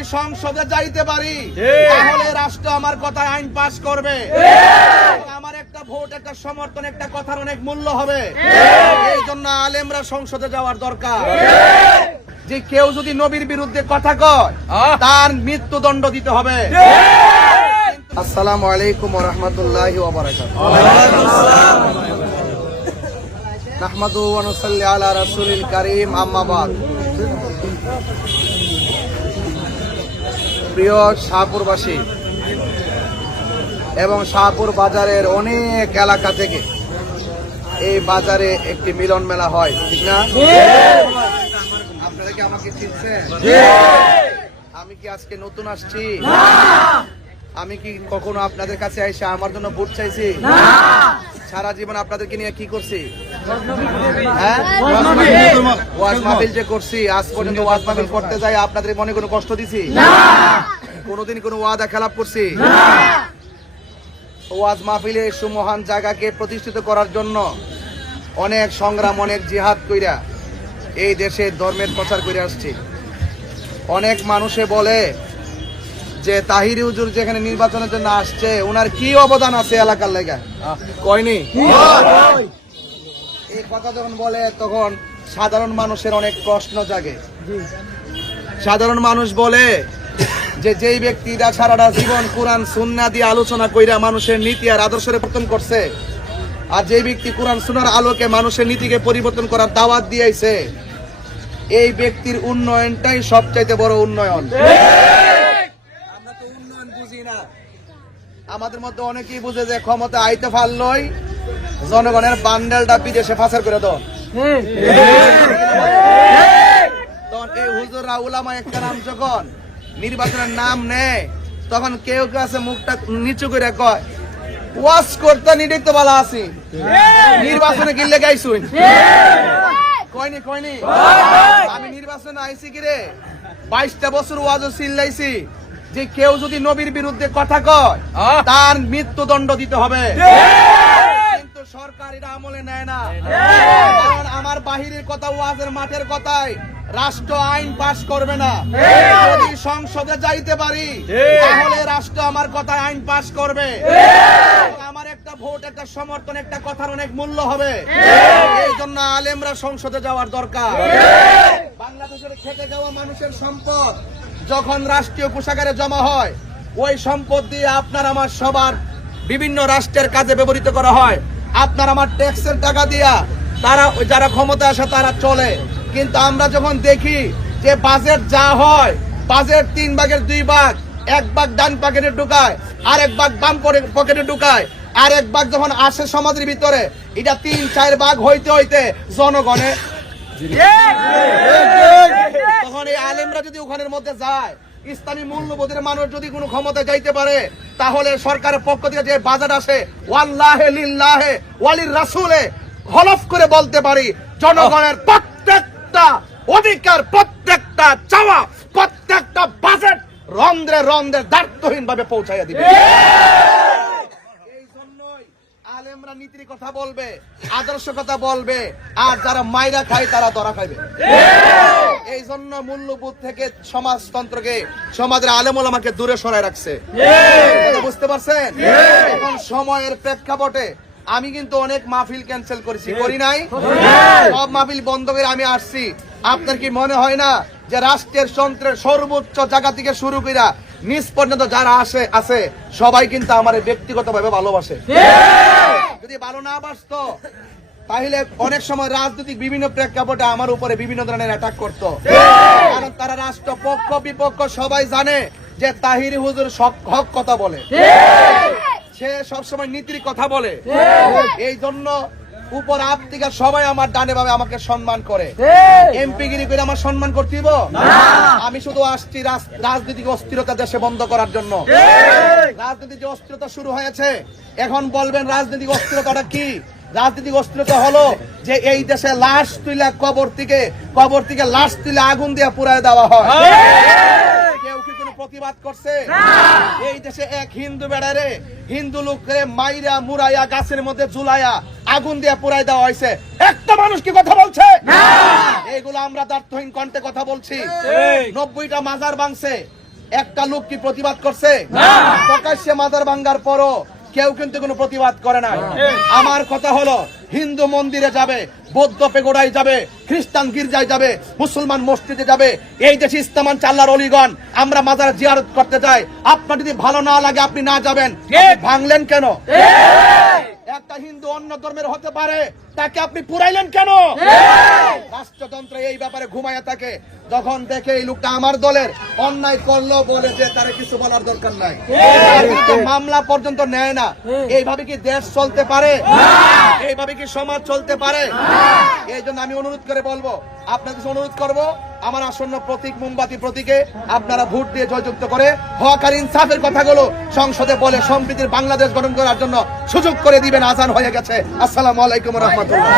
যদি সংসদে যাইতে পারি তাহলে রাষ্ট্র আমার কথায় আইন পাস করবে। আমার একটা ভোট, একটা সমর্থন, একটা কথার অনেক মূল্য হবে। এই জন্য আলেমরা সংসদে যাওয়ার দরকার। যে কেউ যদি নবীর বিরুদ্ধে কথা কয় তার মৃত্যুদণ্ড দিতে হবে। আসসালামু আলাইকুম ওয়া রাহমাতুল্লাহি ওয়া বারাকাতুহু। নাহমাদু ওয়া নুসাল্লি আলা রাসূলিল কারীম, আম্মা বাদ। প্রিয় শাহপুরবাসী এবং শাহপুর বাজারের অনেক এলাকা থেকে এই বাজারে একটি মিলন মেলা হয়, ঠিক না? আপনারা কি আমাকে চিনছেন? আমি কি আজকে নতুন আসছি? আমি কি কখনো আপনাদের কাছে এসে আমার জন্য ভোট চাইছি? সারা জীবন আপনাদেরকে নিয়ে কি করছি? ওয়াজ মাহফিল যে করছি, আজ পর্যন্ত ওয়াজ মাহফিল করতে যাই আপনাদের মনে কোনো কষ্ট দিছি? কোনোদিন কোনো ওয়াদা খেলাপ করছি? ওয়াজ মাহফিলে সুমহান জায়গাকে প্রতিষ্ঠিত করার জন্য অনেক সংগ্রাম, অনেক জিহাদ কইরা এই দেশে ধর্মের প্রচার করে আসছি। অনেক মানুষে বলে যে তাহিরি হুজুর যেখানে নির্বাচনের জন্য আসছে ওনার কি অবদান আছে এলাকার লেগা, কয়নি? এই কথা যখন বলে তখন সাধারণ মানুষের অনেক প্রশ্ন জাগে। সাধারণ মানুষ বলে যে যেই ব্যক্তিরা সারাটা জীবন কোরআন সুন্নাহ দিয়ে আলোচনা কইরা মানুষের নীতি আর আদর্শের পতন করছে, আর যে ব্যক্তি কোরআন সুন্নাহর আলোকে মানুষের নীতিকে পরিবর্তন করার দাওয়াত দিয়েছে, এই ব্যক্তির উন্নয়নটাই সবচাইতে বড় উন্নয়ন। আমরা তো উন্নয়ন বুঝি না। আমাদের মধ্যে অনেকেই বুঝে যে ক্ষমতা আইতে পারলই জনগণের বান্ডেলটা বিদেশে পাচার করে দাও। তখন এই হুজুররা উলামায়ে কেরাম যখন নির্বাচনের নাম নেয় তখন কেউ কেউ আছে মুখটা নিচু করে কয় ওয়াজ করতে নিতেই তো ভালো আছি, নির্বাচনে গিলে গাইছুন। কয়নি আমি নির্বাচনে আইছি কিরে 22টা বছর ওয়াজও চিল্লাইছি যে কেউ যদি নবীর বিরুদ্ধে কথা কয় তার মৃত্যুদণ্ড দিতে হবে। কিন্তু সরকার এটা আমলে নেয় না। কারণ আমার বাহিরের কথা, ওয়াজের মাঠের কথায় রাষ্ট্র আইন পাস করবে না। যদি সংসদে যাইতে পারি তাহলে রাষ্ট্র আমার কথায় আইন পাস করবে। আমার একটা ভোট, একটা সমর্থন, একটা কথার অনেক মূল্য হবে। এই জন্য আলেমরা সংসদে যাওয়ার দরকার। বাংলাদেশের খেটে যাওয়া মানুষের সম্পদ যখন রাষ্ট্রীয় কোষাগারে জমা হয়, ওই সম্পদ দিয়ে আপনার আমার সবার বিভিন্ন রাষ্ট্রের কাজে ব্যবহৃত করা হয়। আপনার আমার ট্যাক্সের টাকা দিয়া তারা যারা ক্ষমতা আসে তারা চলে। কিন্তু আমরা যখন দেখি যে বাজেট যা হয়, বাজেট 3 ভাগের 2 ভাগ, 1 ভাগ ডান পকেটে ঢুকায়, আরেক ভাগ বাম পকেটে ঢুকায়, আরেক ভাগ যখন আসে সমাজের ভিতরে, এটা 3-4 ভাগ হইতে হইতে জনগণে তখন এই আলেমরা যদি ওখানের মধ্যে যায়, ইসলামী মূল্যবোধের মানুষ যদি কোনো ক্ষমতা যাইতে পারে, তাহলে সরকারের পক্ষ থেকে যে বাজেট আসে ওয়াল্লাহে লিল্লাহে ওয়ালির রাসূলে হলফ করে বলতে পারি জনগণের প্রত্যেকটা অধিকার, প্রত্যেকটা চাওয়া, প্রত্যেকটা বাজেট রন্ধ্রে রন্ধ্রে দায়িত্বহীন ভাবে পৌঁছাইয়া দিবে। এই জন্যই আলেমরা নীতির কথা বলবে, আদর্শ কথা বলবে, আর যারা মাইরা খায় তারা ধরা খাইবে। এই জন্য মূল্যবোধ থেকে সমাজতন্ত্রকে, সমাজের আলেম ওলামাকে দূরে সরায় রাখছে। বুঝতে পারছেন? এখন সময়ের প্রেক্ষাপটে আমি কিন্তু অনেক মাহফিল ক্যান্সেল করেছি, করি নাই? সব মাহফিল বন্ধ করে আমি আসছি। আপনার কি মনে হয় না যে রাষ্ট্রের যন্ত্রের সর্বোচ্চ জায়গা থেকে শুরু করে নিচ পর্যন্ত যারা আছে সবাই কিন্তু আমার ব্যক্তিগতভাবে ভালোবাসে? যদি ভালো না বাসতো তাহলে অনেক সময় রাজনৈতিক বিভিন্ন প্রেক্ষাপটে আমার উপরে বিভিন্ন ধরনের অ্যাটাক করতো। কারণ তারা রাষ্ট্র পক্ষ বিপক্ষ সবাই জানে যে তাহিরি হুজুর হক কথা বলে, সে সবসময় নীতির কথা বলে। এই জন্য উপর আপ থেকে সবাই আমার ডানে ভাবে আমাকে সম্মান করে। এমপি গিরি করে আমার সম্মান করতে দিব? আমি শুধু আসছি রাজনৈতিক অস্থিরতা দেশে বন্ধ করার জন্য। রাজনৈতিক যে অস্থিরতা শুরু হয়েছে, এখন বলবেন রাজনৈতিক অস্থিরতাটা কি? রাজনৈতিক অস্থিরতা হলো যে এই দেশে লাশ তুলে কবর থেকে লাশ তুলে আগুন দিয়ে পুড়ায় দেওয়া হয়। কেউ কি কোনো প্রতিবাদ করছে? এই দেশে এক হিন্দু বেড়ারে, হিন্দু লোককে মাইরা মুরাইয়া গাছের মধ্যে ঝুলাইয়া আগুন দিয়ে পুড়াই দেওয়া হয়েছে। একটা মানুষ কি কথা বলছে? এইগুলো আমরা দায়িত্বহীন কণ্ঠে কথা বলছি। 90টা মাজার ভাঙছে, একটা লোক কি প্রতিবাদ করছে? প্রকাশ্যে মাজার ভাঙ্গার পরও কেউ কিন্তু কোনো প্রতিবাদ করে না। আমার কথা হলো, হিন্দু মন্দিরে যাবে, বৌদ্ধ পেগোড়ায় যাবে, খ্রিস্টান গির্জায় যাবে, মুসলমান মসজিদে যাবে, এই দেশে ইসলামান আল্লাহর অলিগণ আমরা মাজার জিয়ারত করতে যাই। আপনার যদি ভালো না লাগে আপনি না যাবেন, ভাঙলেন কেন? একটা হিন্দু অন্য ধর্মের হতে পারে, তাকে আপনি পুরাইলেন কেন? রাষ্ট্রযন্ত্র এই ব্যাপারে ঘুমাইয়া থাকে। যখন দেখে এই লোকটা আমার দলের, অন্যায় করলো বলে যে তার কিছু বলার দরকার নাই, মামলা পর্যন্ত নেয় না। এইভাবে কি দেশ চলতে পারে? এইভাবে কি সমাজ চলতে পারে? এই জন্য আমি অনুরোধ করে বলবো, আপনাদের অনুরোধ করবো, আমার আসন্ন প্রতীক মোমবাতি প্রতীকে আপনারা ভোট দিয়ে জয়যুক্ত করে হক আর ইনসাফের কথাগুলো সংসদে বলে সম্প্রীতির বাংলাদেশ গঠন করার জন্য সুযোগ করে দিবেন। আজান হয়ে গেছে। আসসালামু আলাইকুম ওয়া রাহমাতুল্লাহ।